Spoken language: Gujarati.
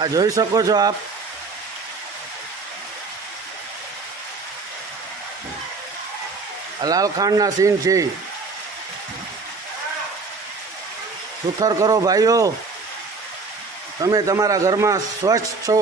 આ જોઈ શકો છો આપ, લાલખાંડના સીન છે. સુખર કરો ભાઈઓ, તમે તમારા ઘરમાં સ્વચ્છ છો.